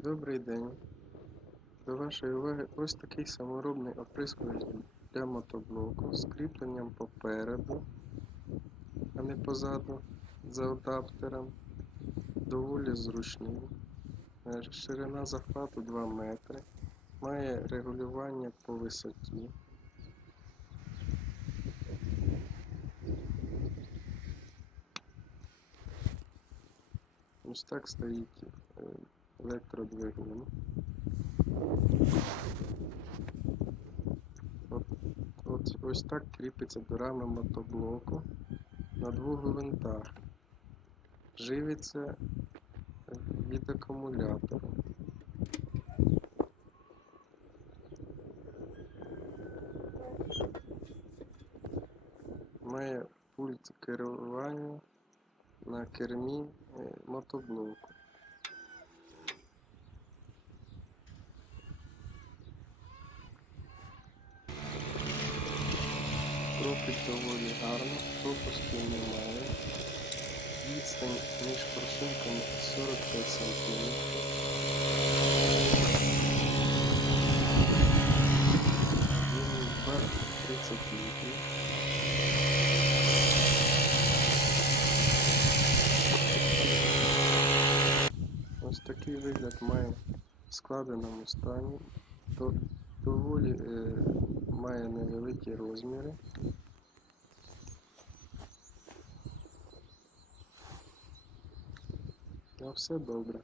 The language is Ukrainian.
Добрий день. До вашої уваги ось такий саморобний оприскувач для мотоблоку з кріпленням попереду, а не позаду, за адаптером. Доволі зручний. Е, Ширина захвату 2 метри. Має регулювання по висоті. Ось так стоїть е, електродвигун. От, от, ось так кріпиться до рами мотоблоку на двох гвинтах. Живиться від акумулятора. Має пульт керування на кермі е, мотоблоку. Профіль доволі гарно, пропусків немає. Відстань між форсунками 45 см. Він бар 30 літрів. Ось такий вигляд має в складеному стані. Доволі е, невеликі розміри. А все добре.